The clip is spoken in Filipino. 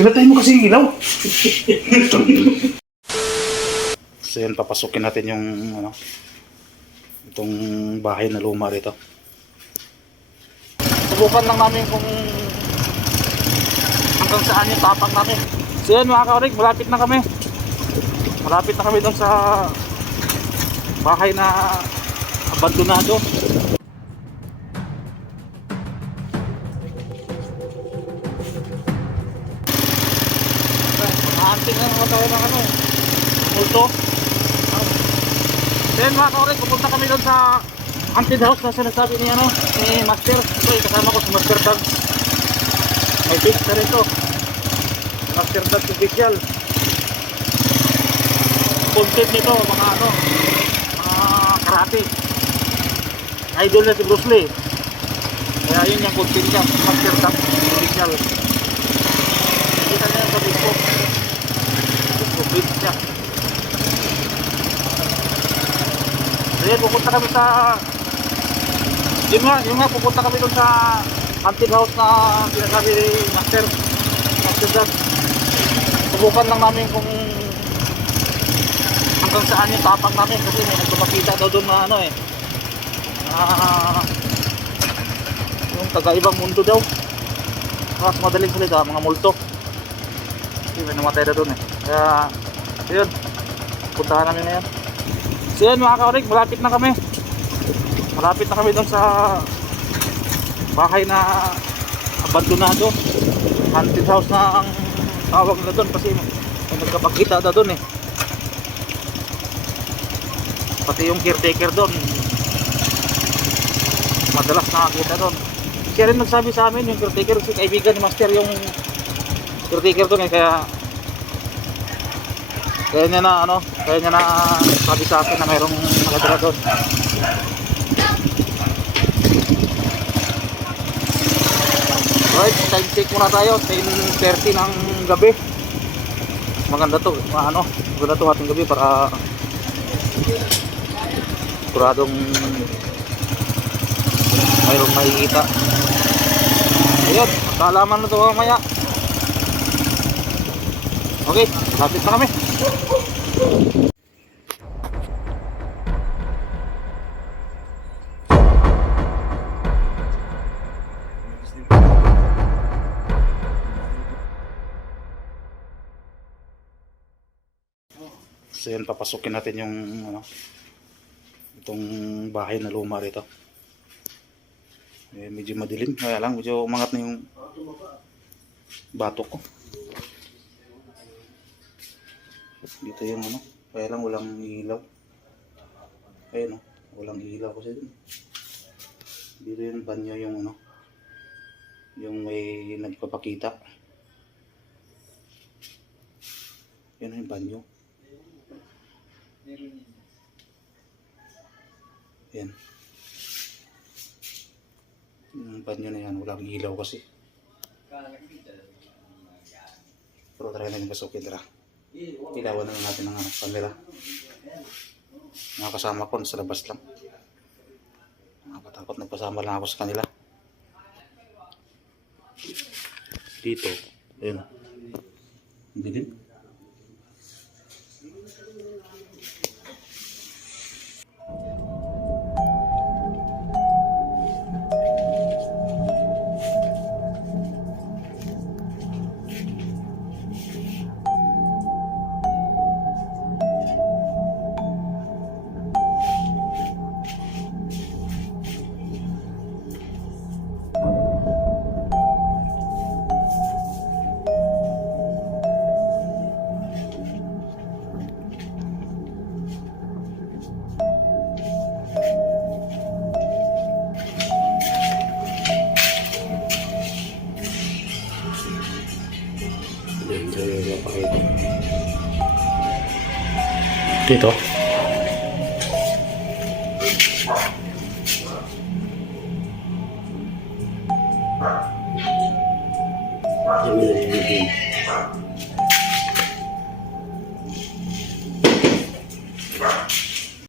Pinatay mo kasi yung ilaw. So yan, papasukin natin yung ano, itong bahay na luma rito. Subukan lang namin kung hanggang saan yung tapang namin. So yan mga kaurig, malapit na kami. Malapit na kami doon sa bahay na abandonado. Maanting na naman tayo ng ano, multo. Then mga kaurig, pupunta kami doon sa haunted house na sinasabi ni ano, ni Master. Ito, kasama ko si Master Doug. May page na rin to, Master Doug official. Content nito mga ano, mga karate. Idol na si Bruce Lee. Kaya yun yung content niya, Master Doug official. Kita niya sa Facebook page niya. Ayan, pupunta kami sa yun nga, pupunta kami doon sa haunted house na sinasabi ni Master Doug. Subukan lang namin kung hanggang saan yung tapang namin kasi may nagpapakita daw doon na ano yung taga-ibang mundo daw. Mas madaling salita, mga multo. Kasi may namatay na doon kaya yun, puntahan namin ngayon. So yan mga kaurig, malapit na kami. Malapit na kami doon sa bahay na abandonado, haunted house na ang tawag na doon kasi may nagkapakita na doon pati yung caretaker doon madalas nakakita doon. Siya rin nagsabi sa amin, yung caretaker, si kaibigan ni Master yung caretaker doon kaya niya na ano, kaya niya na sabi sa akin na mayroong nakatira doon. Alright, time check muna tayo, 10:30 ng gabi. Maganda to, maganda to ating gabi para siguradong mayroong makikita. Ayun, magkaalaman na to mamaya. Okay, lapit na kami. So yan, papasukin natin yung ano, itong bahay na luma rito. Medyo madilim, kaya lang medyo umangat na yung batok ko. Dito yung ano, kaya lang walang ilaw. Ayun walang ilaw kasi dun. Dito yung banyo, yung ano, yung may nagpapakita. Yan yung banyo. Yan. Yung banyo na yan, walang ilaw kasi. Pero try natin pasukin, tara. Ilawan na natin ng camera. Mga kasama ko sa labas lang. Nakatakot, nagpasama lang ako sa kanila. Dito, ayun. Hindi din. Dito.